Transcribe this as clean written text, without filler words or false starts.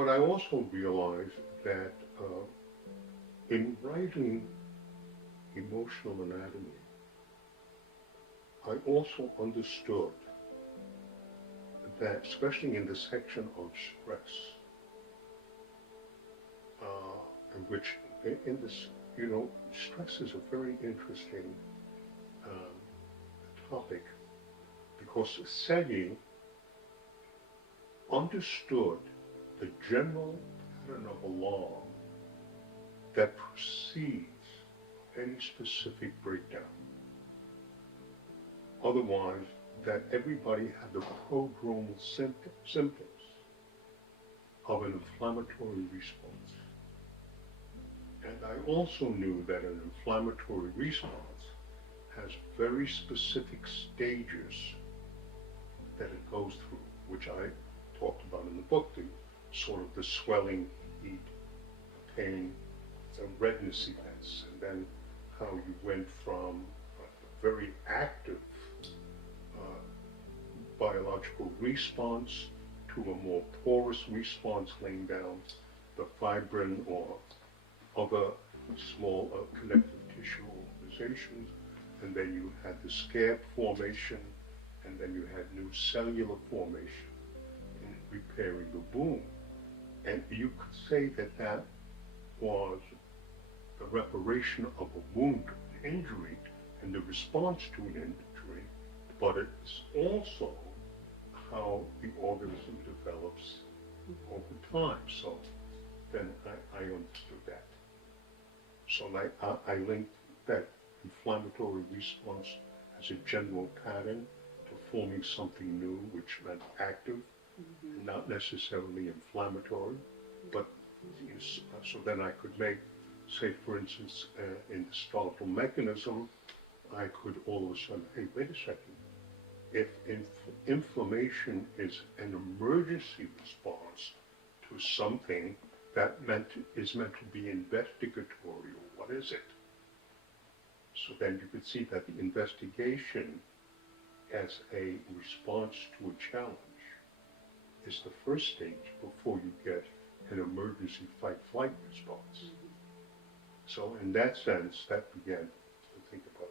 But I also realized that in writing emotional anatomy, I also understood that, especially in the section of stress, in which, in this, stress is a very interesting um, topic, because Segi understood the general pattern of alarm that precedes any specific breakdown. Otherwise, that everybody had the prodromal symptoms of an inflammatory response. And I also knew that an inflammatory response has very specific stages that it goes through, which I talked about in the book, the sort of the swelling, heat, pain, the redness events, and then how you went from a very active biological response to a more porous response, laying down the fibrin or other small connective tissue organizations, and then you had the scab formation, and then you had new cellular formation in repairing the wound. And you could say that that was the reparation of a wound, an injury, and the response to an injury, but it's also how the organism develops over time. So then I understood that. So I linked that inflammatory response as a general pattern to forming something new, which meant active, and not necessarily inflammatory. But so then I could make, say for instance, in the skeletal mechanism, I could all of a sudden, hey, wait a second. If inflammation is an emergency response to something that is meant to be investigatory, or what is it? So then you could see that the investigation as a response to a challenge is the first stage before you get an emergency fight-flight response. So in that sense, that began to think about